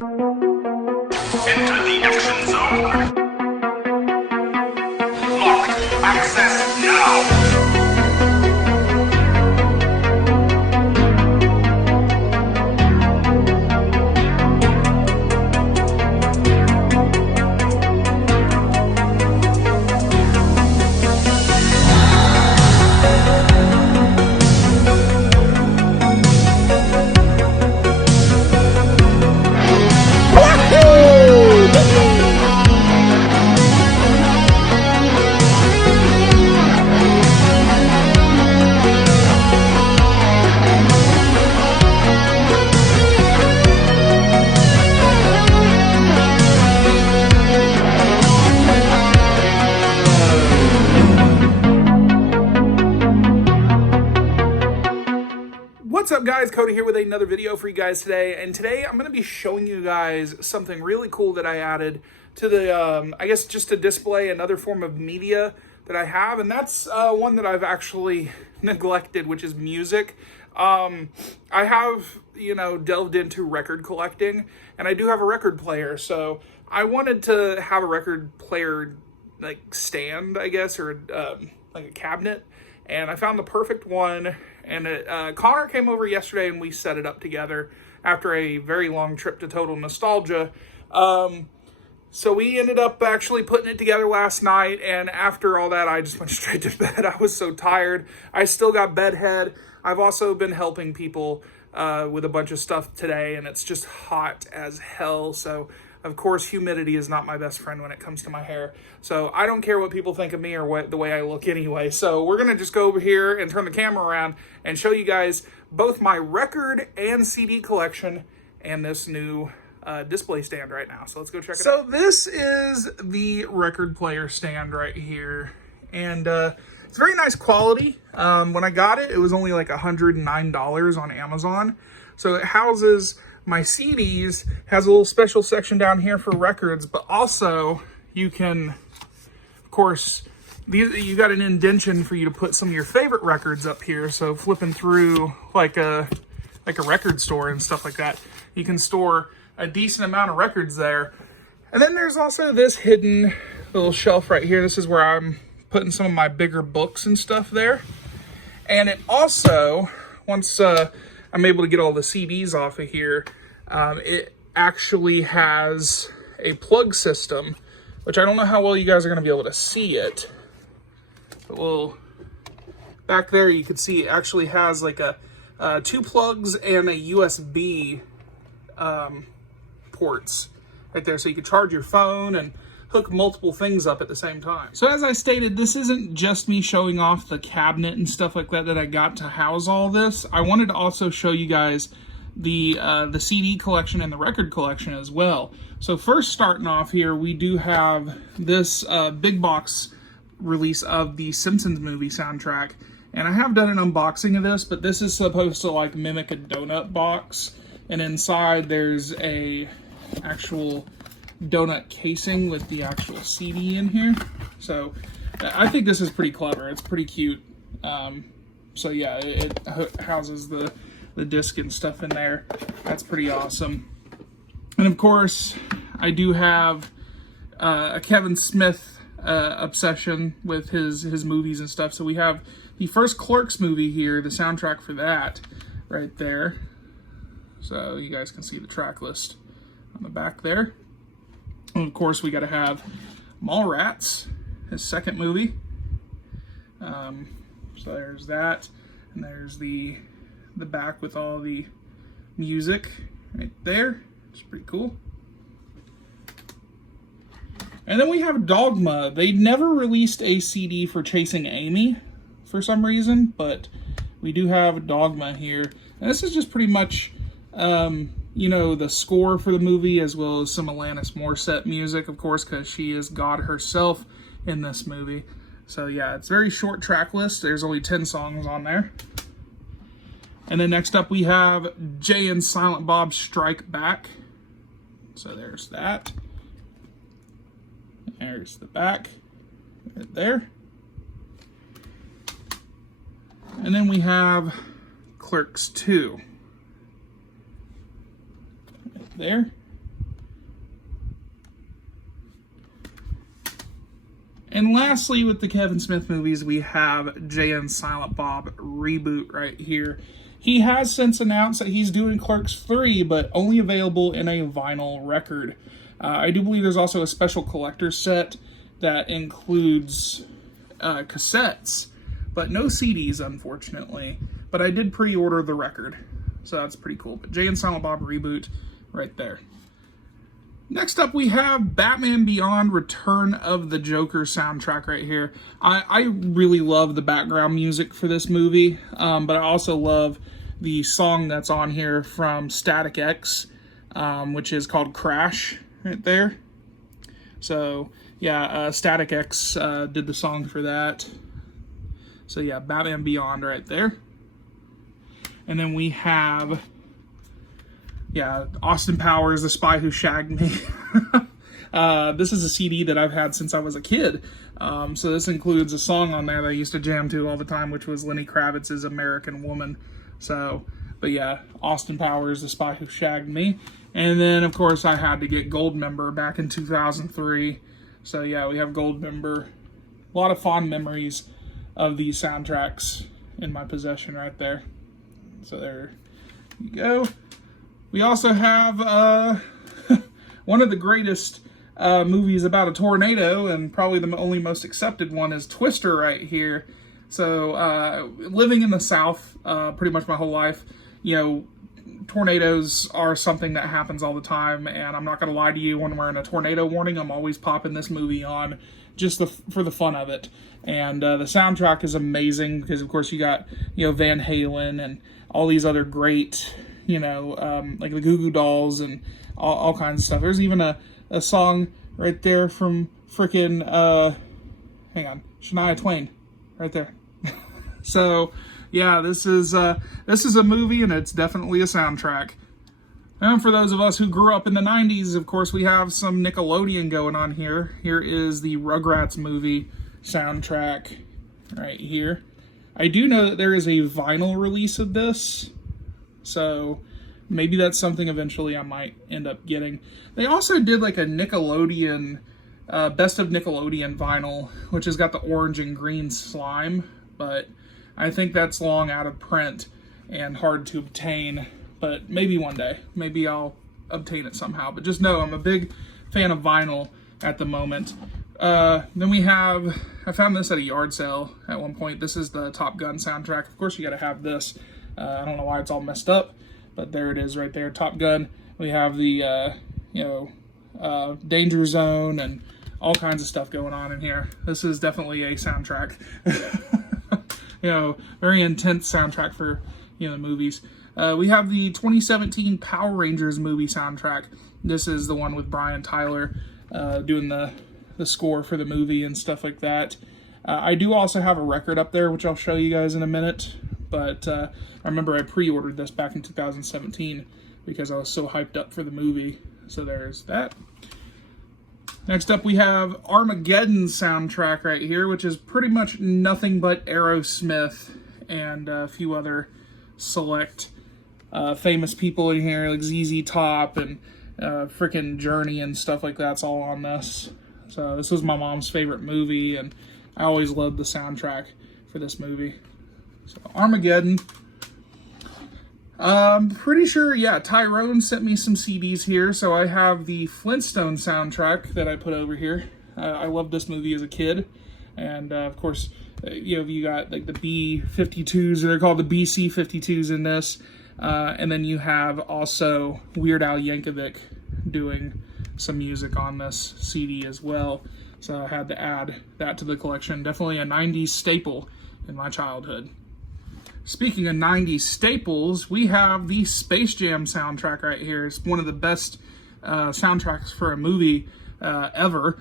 Enter the action zone. Lock access now. What's up guys, Cody here with another video for you guys today, and today I'm going to be showing you guys something really cool that I added to the, I guess just to display another form of media that I have, and that's one that I've actually neglected, which is music. I have, delved into record collecting, and I do have a record player, so I wanted to have a record player, like, stand, I guess, or like a cabinet, and I found the perfect one. And Connor came over yesterday and we set it up together after a very long trip to Total Nostalgia. So we ended up actually putting it together last night, and after all that, I just went straight to bed. I was so tired. I still got bedhead. I've also been helping people with a bunch of stuff today, and it's just hot as hell. So, of course, humidity is not my best friend when it comes to my hair. So I don't care what people think of me or the way I look anyway. So we're going to just go over here and turn the camera around and show you guys both my record and CD collection and this new display stand right now. So let's go check it out. So this is the record player stand right here. And it's very nice quality. When I got it, it was only like $109 on Amazon. So it houses my CDs, has a little special section down here for records, but also you can, of course, you got an indentation for you to put some of your favorite records up here. So flipping through like a record store and stuff like that, you can store a decent amount of records there. And then there's also this hidden little shelf right here. This is where I'm putting some of my bigger books and stuff there. And it also, once I'm able to get all the CDs off of here, it actually has a plug system, which I don't know how well you guys are going to be able to see it. But back there you can see it actually has like a 2 plugs and a USB ports right there, so you can charge your phone and hook multiple things up at the same time. So as I stated, this isn't just me showing off the cabinet and stuff like that I got to house all this. I wanted to also show you guys the CD collection and the record collection as well. So first, starting off here, we do have this big box release of the Simpsons movie soundtrack. And I have done an unboxing of this, but this is supposed to like mimic a donut box. And inside there's a actual donut casing with the actual CD in here. So I think this is pretty clever. It's pretty cute. So yeah, it houses the disc and stuff in there. That's pretty awesome. And of course, I do have a Kevin Smith obsession with his movies and stuff. So we have the first Clerks movie here, the soundtrack for that right there. So you guys can see the track list on the back there. And of course, we got to have Mallrats, his second movie. So there's that, and there's the back with all the music right there. It's pretty cool. And then we have Dogma. They never released a CD for Chasing Amy for some reason, but we do have Dogma here. And this is just pretty much, the score for the movie, as well as some Alanis Morissette music, of course, because she is God herself in this movie. So yeah, it's a very short track list. There's only 10 songs on there. And then next up we have Jay and Silent Bob Strike Back. So there's that. There's the back right there. And then we have Clerks 2. Right there. And lastly, with the Kevin Smith movies, we have Jay and Silent Bob Reboot right here. He has since announced that he's doing Clerks 3, but only available in a vinyl record. I do believe there's also a special collector set that includes cassettes, but no CDs, unfortunately. But I did pre-order the record, so that's pretty cool. But Jay and Silent Bob Reboot right there. Next up, we have Batman Beyond Return of the Joker soundtrack right here. I really love the background music for this movie, but I also love the song that's on here from Static X, which is called Crash right there. So, yeah, Static X did the song for that. So, yeah, Batman Beyond right there. And then we have... yeah, Austin Powers, The Spy Who Shagged Me. This is a CD that I've had since I was a kid. So this includes a song on there that I used to jam to all the time, which was Lenny Kravitz's American Woman. So, but yeah, Austin Powers, The Spy Who Shagged Me. And then, of course, I had to get Goldmember back in 2003. So yeah, we have Goldmember. A lot of fond memories of these soundtracks in my possession right there. So there you go. We also have one of the greatest movies about a tornado, and probably the only most accepted one, is Twister right here. So, living in the South pretty much my whole life, you know, tornadoes are something that happens all the time, and I'm not going to lie to you, when we're in a tornado warning, I'm always popping this movie on just for the fun of it. And the soundtrack is amazing because, of course, you got, you know, Van Halen and all these other great... you know, like the Goo Goo Dolls and all kinds of stuff. There's even a song right there from frickin' Shania Twain, right there. So, yeah, this is a movie, and it's definitely a soundtrack. And for those of us who grew up in the 90s, of course, we have some Nickelodeon going on here. Here is the Rugrats movie soundtrack right here. I do know that there is a vinyl release of this, so maybe that's something eventually I might end up getting. They also did like a Nickelodeon, Best of Nickelodeon vinyl, which has got the orange and green slime, but I think that's long out of print and hard to obtain. But maybe one day, maybe I'll obtain it somehow. But just know I'm a big fan of vinyl at the moment. Then we have, I found this at a yard sale at one point. This is the Top Gun soundtrack. Of course, you got to have this. I don't know why it's all messed up, but there it is right there, Top Gun. We have the, Danger Zone and all kinds of stuff going on in here. This is definitely a soundtrack. You know, very intense soundtrack for, you know, the movies. We have the 2017 Power Rangers movie soundtrack. This is the one with Brian Tyler doing the score for the movie and stuff like that. I do also have a record up there, which I'll show you guys in a minute. But I remember I pre-ordered this back in 2017 because I was so hyped up for the movie. So there's that. Next up, we have Armageddon soundtrack right here, which is pretty much nothing but Aerosmith and a few other select famous people in here, like ZZ Top and frickin' Journey and stuff like that's all on this. So this was my mom's favorite movie, and I always loved the soundtrack for this movie. So Armageddon. Pretty sure, yeah, Tyrone sent me some CDs here, so I have the Flintstone soundtrack that I put over here. I loved this movie as a kid, and of course, you got like the B-52s, they're called the BC-52s in this, and then you have also Weird Al Yankovic doing some music on this CD as well, so I had to add that to the collection. Definitely a 90s staple in my childhood. Speaking of 90s staples, we have the Space Jam soundtrack right here. It's one of the best soundtracks for a movie ever.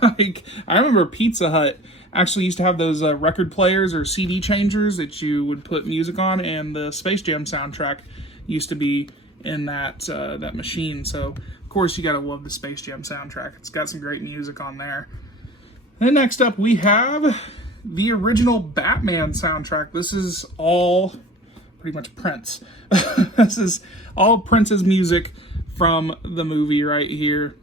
Like, I remember Pizza Hut actually used to have those record players or CD changers that you would put music on, and the Space Jam soundtrack used to be in that machine. So, of course, you gotta love the Space Jam soundtrack. It's got some great music on there. And next up, we have the original Batman soundtrack. This is all pretty much Prince. This is all Prince's music from the movie right here.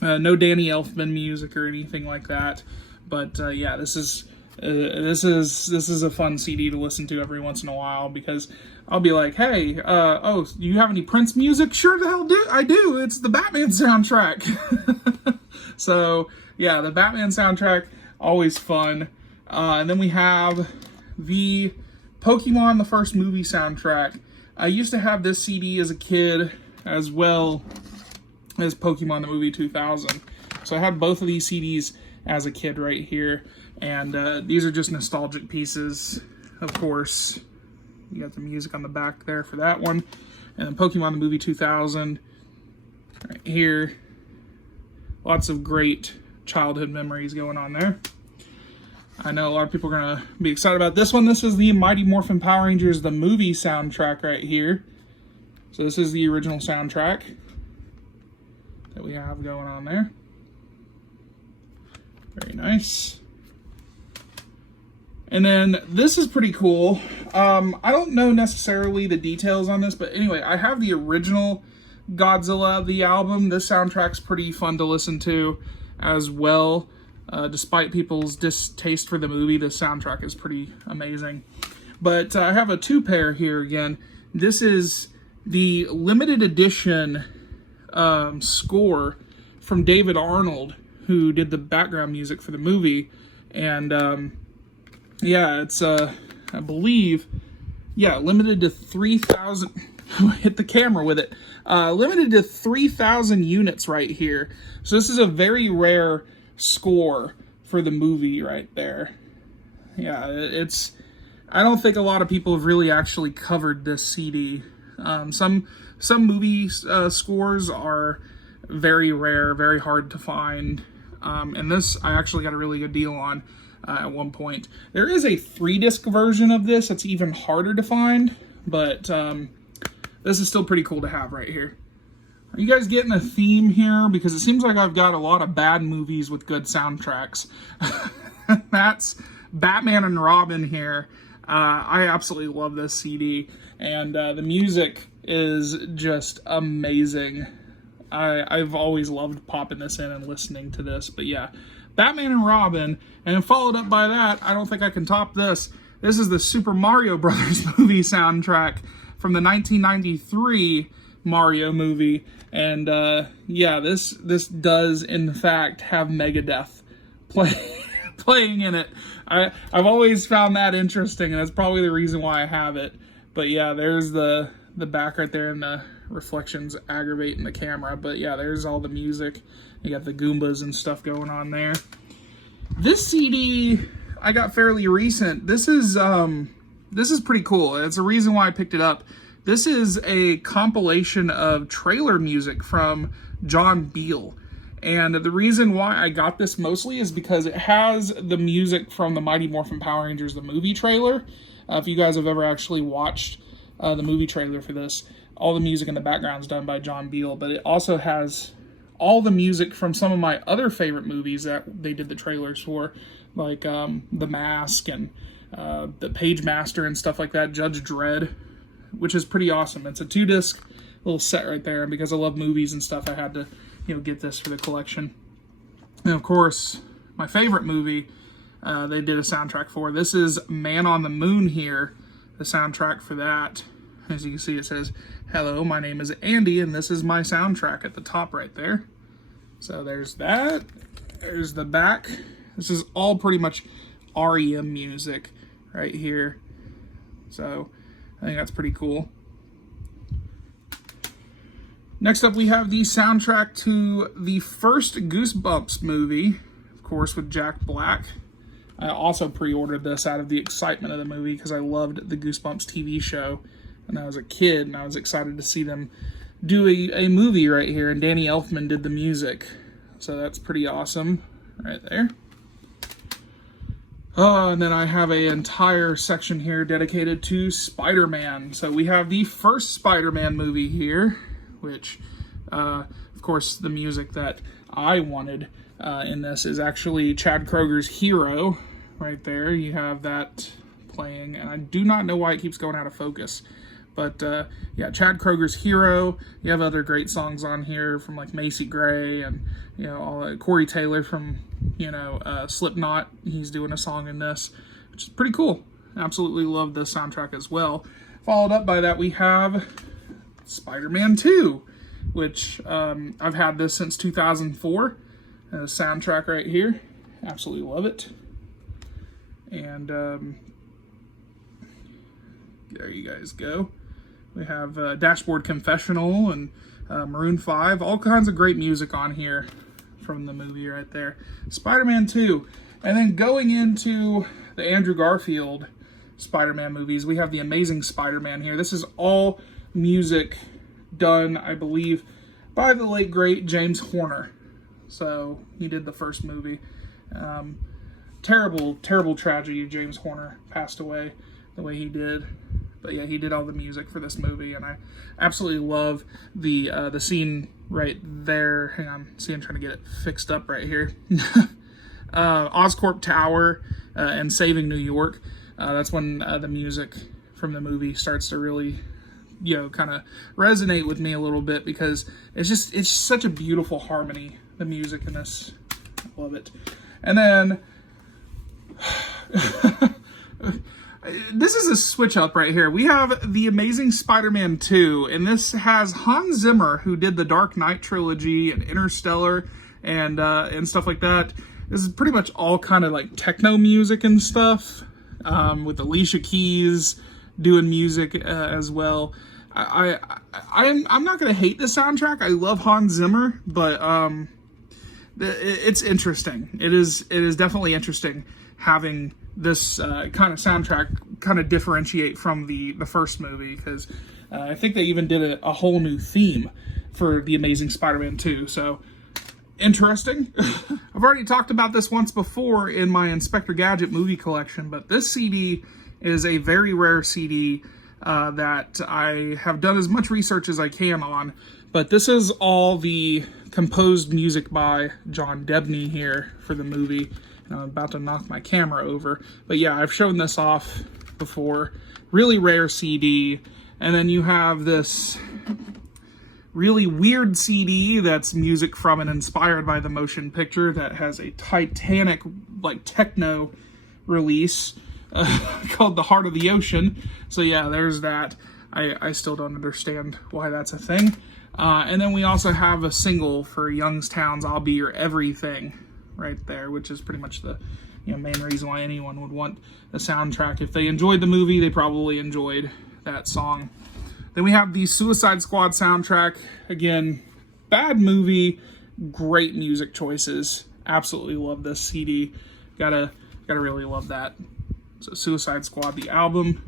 No Danny Elfman music or anything like that. But yeah, this is a fun CD to listen to every once in a while, because I'll be like, hey, oh, do you have any Prince music? Sure the hell do. I do. It's the Batman soundtrack. So yeah, the Batman soundtrack, always fun. And then we have the Pokemon the First Movie soundtrack. I used to have this CD as a kid, as well as Pokemon the Movie 2000. So I had both of these CDs as a kid right here. And these are just nostalgic pieces, of course. You got the music on the back there for that one. And then Pokemon the Movie 2000 right here. Lots of great childhood memories going on there. I know a lot of people are going to be excited about this one. This is the Mighty Morphin Power Rangers, the movie soundtrack right here. So this is the original soundtrack that we have going on there. Very nice. And then this is pretty cool. I don't know necessarily the details on this, but anyway, I have the original Godzilla, the album. This soundtrack's pretty fun to listen to as well. Despite people's distaste for the movie, the soundtrack is pretty amazing. But I have a two-pair here again. This is the limited edition score from David Arnold, who did the background music for the movie. And yeah, it's, I believe, yeah, limited to 3,000, hit the camera with it, limited to 3,000 units right here. So this is a very rare score for the movie right there. Yeah, it's, I don't think a lot of people have really actually covered this CD. Some movie scores are very rare, very hard to find. And this I actually got a really good deal on at one point. There is a 3-disc version of this that's even harder to find, but this is still pretty cool to have right here. Are you guys getting a theme here? Because it seems like I've got a lot of bad movies with good soundtracks. That's Batman and Robin here. I absolutely love this CD, and the music is just amazing. I've always loved popping this in and listening to this. But yeah, Batman and Robin, and then followed up by that, I don't think I can top this. This is the Super Mario Brothers movie soundtrack from the 1993 Mario movie. And yeah, this does in fact have Megadeth playing in it. I've always found that interesting, and that's probably the reason why I have it. But yeah, there's the back right there, and the reflections aggravating the camera. But yeah, there's all the music. You got the Goombas and stuff going on there. This CD I got fairly recent. This is pretty cool. It's a reason why I picked it up. This is a compilation of trailer music from John Beal. And the reason why I got this mostly is because it has the music from the Mighty Morphin Power Rangers, the movie trailer. If you guys have ever actually watched the movie trailer for this, all the music in the background is done by John Beal, but it also has all the music from some of my other favorite movies that they did the trailers for, like The Mask and The Page Master and stuff like that, Judge Dredd, which is pretty awesome. It's a 2-disc little set right there, and because I love movies and stuff, I had to, get this for the collection. And of course, my favorite movie they did a soundtrack for. This is Man on the Moon here, the soundtrack for that. As you can see, it says, "Hello, my name is Andy, and this is my soundtrack" at the top right there. So there's that. There's the back. This is all pretty much REM music right here. So I think that's pretty cool. Next up, we have the soundtrack to the first Goosebumps movie, of course, with Jack Black. I also pre-ordered this out of the excitement of the movie because I loved the Goosebumps TV show when I was a kid, and I was excited to see them do a movie right here, and Danny Elfman did the music. So that's pretty awesome right there. And then I have an entire section here dedicated to Spider-Man. So we have the first Spider-Man movie here, which, of course, the music that I wanted in this is actually Chad Kroger's Hero right there. You have that playing, and I do not know why it keeps going out of focus, But yeah, Chad Kroger's Hero. You have other great songs on here from like Macy Gray and, you know, all Corey Taylor from, you know, Slipknot. He's doing a song in this, which is pretty cool. Absolutely love this soundtrack as well. Followed up by that, we have Spider-Man 2, which I've had this since 2004. Soundtrack right here. Absolutely love it. And there you guys go. We have Dashboard Confessional and Maroon 5. All kinds of great music on here from the movie right there. Spider-Man 2. And then going into the Andrew Garfield Spider-Man movies, we have The Amazing Spider-Man here. This is all music done, I believe, by the late, great James Horner. So he did the first movie. Terrible, terrible tragedy. James Horner passed away the way he did. But yeah, he did all the music for this movie, and I absolutely love the scene right there. Hang on, see, I'm trying to get it fixed up right here. Oscorp Tower and Saving New York. That's when the music from the movie starts to really, you know, kind of resonate with me a little bit, because it's such a beautiful harmony, the music in this. I love it. And then this is a switch up right here. We have The Amazing Spider-Man 2, and this has Hans Zimmer, who did the Dark Knight trilogy and Interstellar and stuff like that. This is pretty much all kind of like techno music and stuff, with Alicia Keys doing music as well. I'm not gonna hate the soundtrack. I love Hans Zimmer, but it's interesting. It is definitely interesting having this kind of soundtrack kind of differentiate from the first movie, because I think they even did a whole new theme for The Amazing Spider-Man 2. So interesting. I've already talked about this once before in my Inspector Gadget movie collection, but this CD is a very rare CD that I have done as much research as I can on. But this is all the composed music by John Debney here for the movie. And I'm about to knock my camera over. But yeah, I've shown this off before. Really rare CD. And then you have this really weird CD that's music from and inspired by the motion picture that has a Titanic, like, techno release called The Heart of the Ocean. So yeah, there's that. I still don't understand why that's a thing. And then we also have a single for Youngstown's I'll Be Your Everything right there, which is pretty much the main reason why anyone would want the soundtrack. If they enjoyed the movie, they probably enjoyed that song. Then we have the Suicide Squad soundtrack. Again, bad movie, great music choices. Absolutely love this CD. Gotta really love that. So Suicide Squad, the album.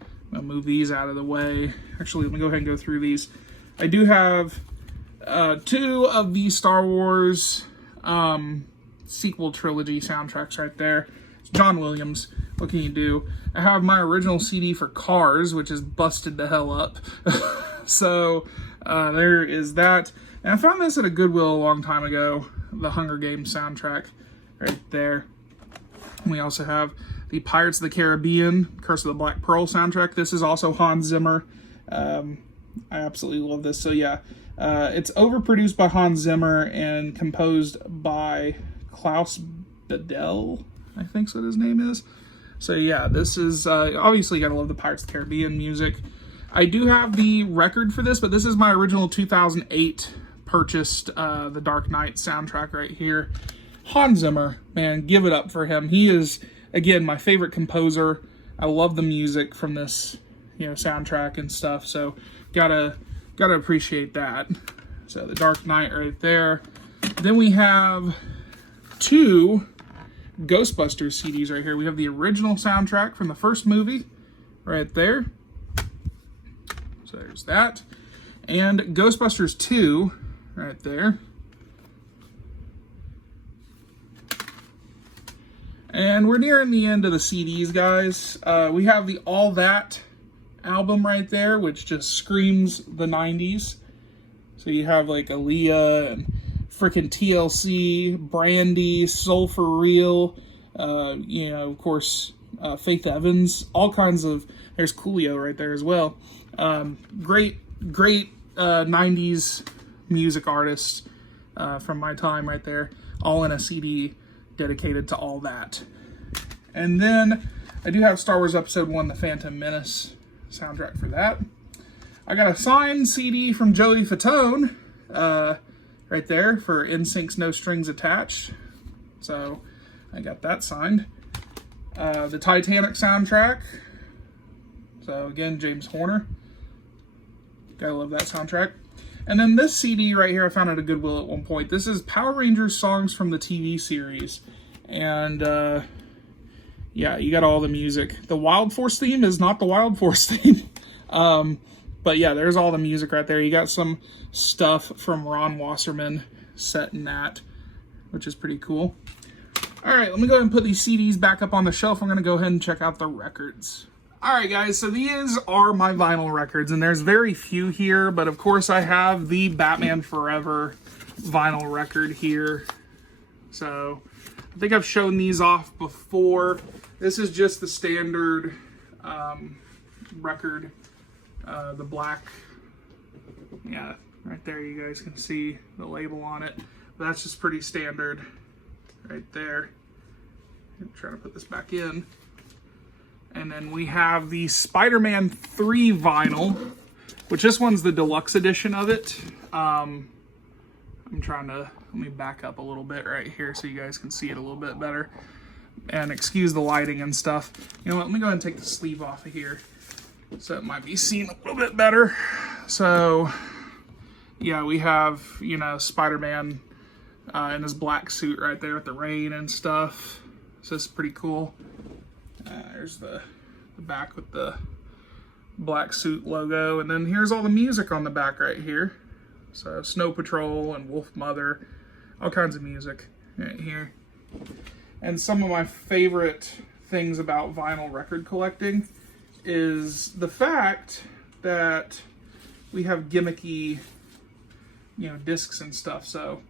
I'm gonna move these out of the way. Actually, let me go ahead and go through these. I do have 2 of the Star Wars sequel trilogy soundtracks right there. It's John Williams. What can you do? I have my original CD for Cars, which is busted the hell up. So there is that. And I found this at a Goodwill a long time ago. The Hunger Games soundtrack right there. We also have the Pirates of the Caribbean, Curse of the Black Pearl soundtrack. This is also Hans Zimmer. I absolutely love this. So yeah, it's overproduced by Hans Zimmer and composed by Klaus Badell, I think's what his name is. So yeah, this is, obviously you gotta love the Pirates of the Caribbean music. I do have the record for this, but this is my original 2008 purchased, the Dark Knight soundtrack right here. Hans Zimmer, man, give it up for him. He is, again, my favorite composer. I love the music from this, soundtrack and stuff. So gotta appreciate that. So the Dark Knight right there. Then we have 2 Ghostbusters CDs right here. We have the original soundtrack from the first movie right there. So there's that. And Ghostbusters 2 right there. And we're nearing the end of the CDs, guys. We have the All That album right there, which just screams the 90s. So you have like Aaliyah and frickin' TLC, Brandy, Soul for Real, of course, Faith Evans, all kinds of, there's Coolio right there as well. Great 90s music artists from my time right there, all in a CD dedicated to all that. And then I do have Star Wars Episode 1, The Phantom Menace soundtrack for that. I got a signed CD from Joey Fatone right there for NSYNC's No Strings Attached. So I got that signed. The Titanic soundtrack. So again, James Horner. Gotta love that soundtrack. And then this CD right here I found at a Goodwill at one point. This is Power Rangers songs from the TV series. And yeah, you got all the music. The Wild Force theme is not the Wild Force theme. But yeah, there's all the music right there. You got some stuff from Ron Wasserman set in that, which is pretty cool. All right, let me go ahead and put these CDs back up on the shelf. I'm going to go ahead and check out the records. All right, guys, so these are my vinyl records, and there's very few here, but of course I have the Batman Forever vinyl record here. So I think I've shown these off before. This is just the standard record, the black, yeah, right there you guys can see the label on it. But that's just pretty standard right there. I'm trying to put this back in. And then we have the Spider-Man 3 vinyl, which this one's the deluxe edition of it. I'm trying to, let me back up a little bit right here so you guys can see it a little bit better. And excuse the lighting and stuff. You know what, let me go ahead and take the sleeve off of here so it might be seen a little bit better. So, yeah, we have, you know, Spider-Man in his black suit right there with the rain and stuff. So this is pretty cool. There's the back with the black suit logo. And then here's all the music on the back right here. So Snow Patrol and Wolf Mother, all kinds of music right here. And some of my favorite things about vinyl record collecting is the fact that we have gimmicky, you know, discs and stuff. So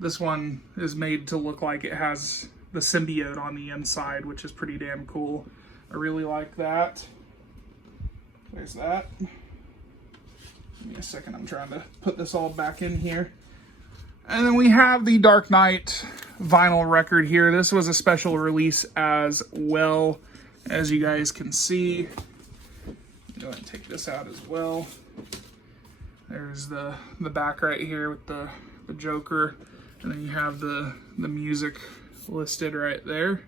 this one is made to look like it has the symbiote on the inside, which is pretty damn cool. I really like that. There's that. Give me a second, I'm trying to put this all back in here. And then we have the Dark Knight vinyl record here. This was a special release as well, as you guys can see. Go ahead and take this out as well. There's the back right here with the Joker. And then you have the music listed right there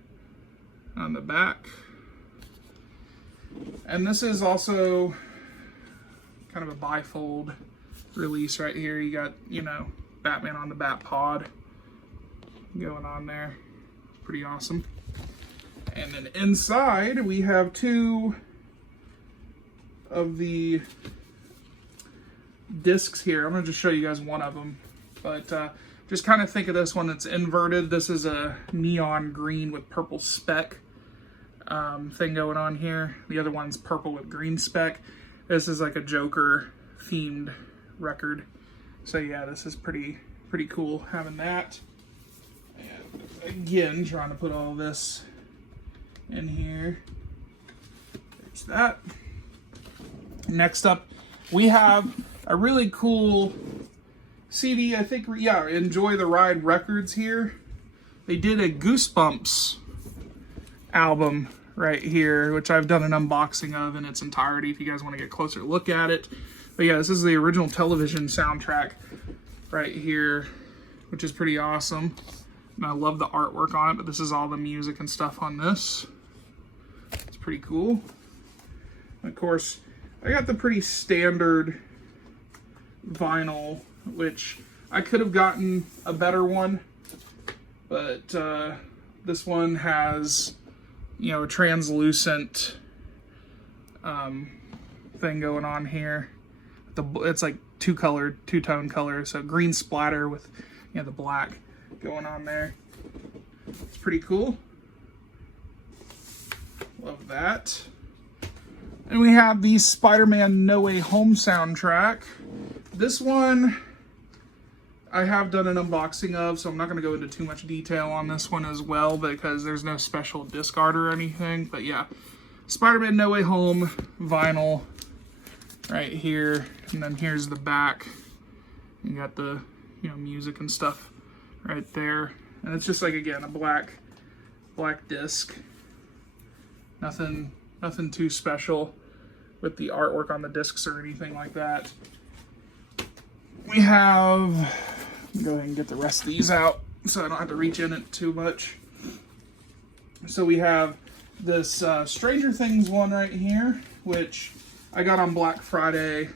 on the back. And this is also kind of a bifold release right here. You got, you know, Batman on the Bat Pod going on there. Pretty awesome. And then inside we have two of the discs here. I'm going to just show you guys one of them. But just kind of think of this one that's inverted. This is a neon green with purple speck thing going on here. The other one's purple with green speck. This is like a Joker themed record. So yeah, this is pretty cool having that. And again, trying to put all this in here. There's that. Next up, we have a really cool CD, I think, yeah, Enjoy the Ride Records here. They did a Goosebumps album right here, which I've done an unboxing of in its entirety if you guys want to get a closer look at it. But yeah, this is the original television soundtrack right here, which is pretty awesome. And I love the artwork on it, but this is all the music and stuff on this. It's pretty cool. And of course, I got the pretty standard vinyl, which I could have gotten a better one, but this one has, you know, a translucent thing going on here. It's like two-tone color, so green splatter with, you know, the black going on there. It's pretty cool. Love that. And we have the Spider-Man No Way Home soundtrack. This one, I have done an unboxing of, so I'm not going to go into too much detail on this one as well because there's no special disc art or anything. But yeah, Spider-Man No Way Home vinyl right here, and then here's the back. You got the, you know, music and stuff right there, and it's just like, again, a black disc. Nothing too special with the artwork on the discs or anything like that. We have, go ahead and get the rest of these out so I don't have to reach in it too much. So we have this Stranger Things one right here, which I got on Black Friday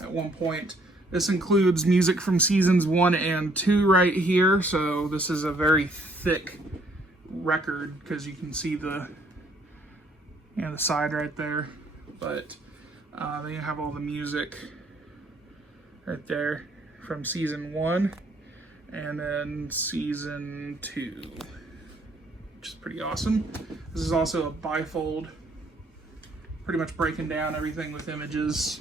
at one point. This includes music from seasons 1 and 2 right here. So this is a very thick record because you can see the, you know, the side right there. But then you have all the music right there from season 1 and then season 2, which is pretty awesome. This is also a bifold, pretty much breaking down everything with images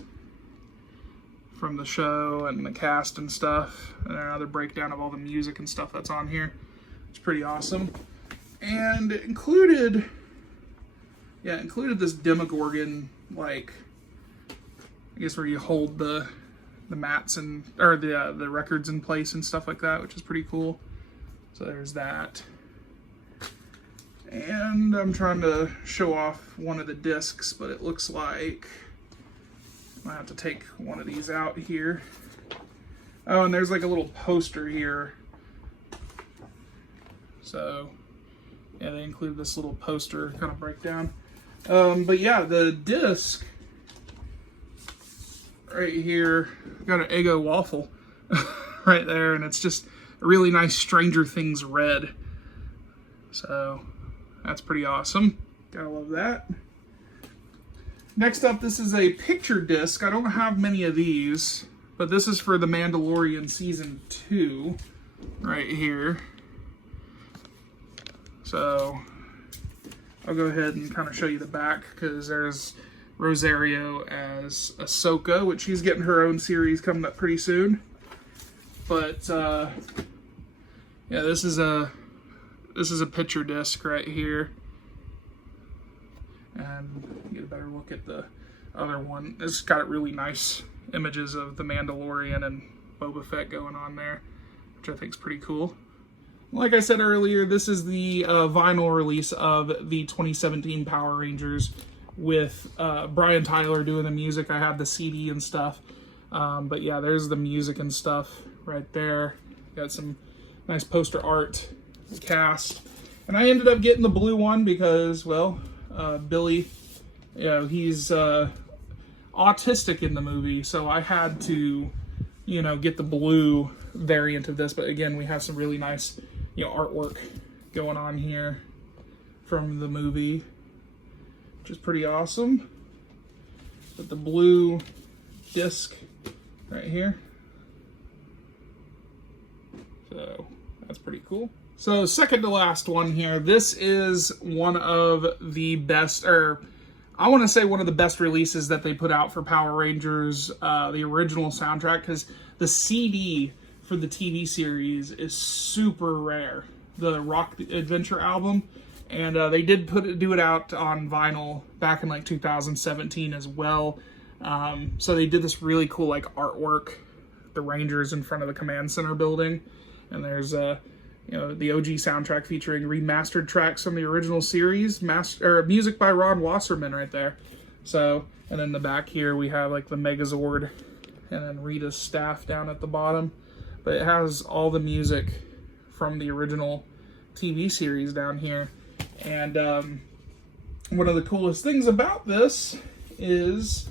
from the show and the cast and stuff, and another breakdown of all the music and stuff that's on here. It's pretty awesome. And it included this Demogorgon, like, I guess where you hold the mats and, or the records in place and stuff like that, which is pretty cool. So there's that. And I'm trying to show off one of the discs, but it looks like I have to take one of these out here. Oh, and there's like a little poster here. So yeah, they include this little poster kind of breakdown. But yeah, the disc right here, got an Eggo waffle right there, and it's just a really nice Stranger Things red. So that's pretty awesome. Gotta love that. Next up, this is a picture disc. I don't have many of these, but this is for The Mandalorian Season 2 right here. So I'll go ahead and kind of show you the back, because there's Rosario as Ahsoka, which she's getting her own series coming up pretty soon. But yeah, this is a picture disc right here. And you get a better look at the other one. It's got really nice images of the Mandalorian and Boba Fett going on there, which I think is pretty cool. Like I said earlier, this is the vinyl release of the 2017 Power Rangers with Brian Tyler doing the music. I have the CD and stuff. But yeah, there's the music and stuff right there. Got some nice poster art, cast. And I ended up getting the blue one because, well, Billy, you know, he's autistic in the movie, so I had to, you know, get the blue variant of this. But again, we have some really nice, you know, artwork going on here from the movie, which is pretty awesome. But the blue disc right here, so that's pretty cool. So second to last one here, this is one of the best, or I want to say one of the best releases that they put out for Power Rangers, the original soundtrack, because the CD for the TV series is super rare, the Rock Adventure album, and they did do it out on vinyl back in like 2017 as well. So they did this really cool like artwork, the Rangers in front of the command center building, and there's you know, the OG soundtrack featuring remastered tracks from the original series, music by Ron Wasserman right there. So, and then the back here we have like the Megazord and then Rita's staff down at the bottom. But it has all the music from the original TV series down here. And one of the coolest things about this is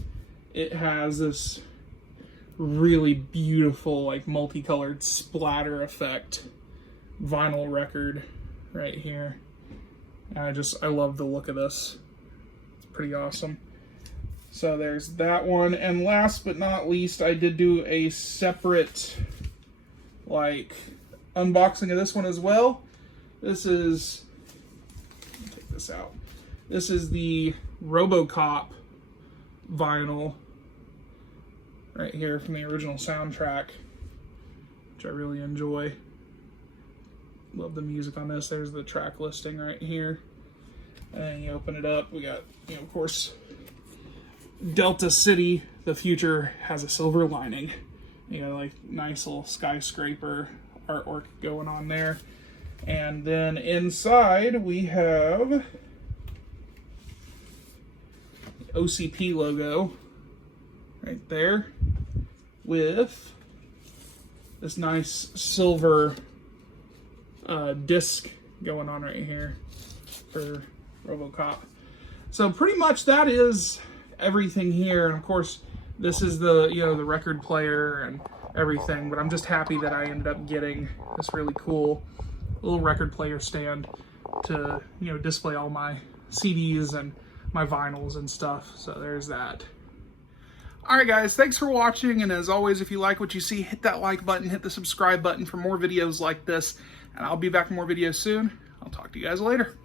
it has this really beautiful like multicolored splatter effect vinyl record right here. And I love the look of this. It's pretty awesome. So there's that one. And last but not least, I did do a separate like unboxing of this one as well. This is, let me take this out. This is the RoboCop vinyl right here from the original soundtrack. which I really enjoy. Love the music on this. There's the track listing right here. And you open it up, we got, of course, Delta City, the future has a silver lining. You got like nice little skyscraper artwork going on there. And then inside we have OCP logo right there with this nice silver disc going on right here for RoboCop. So pretty much that is everything here. And of course, this is the the record player and everything. But I'm just happy that I ended up getting this really cool little record player stand to display all my CDs and my vinyls and stuff. So there's that. Alright guys, thanks for watching, and as always, if you like what you see, hit that like button, hit the subscribe button for more videos like this, and I'll be back with more videos soon. I'll talk to you guys later.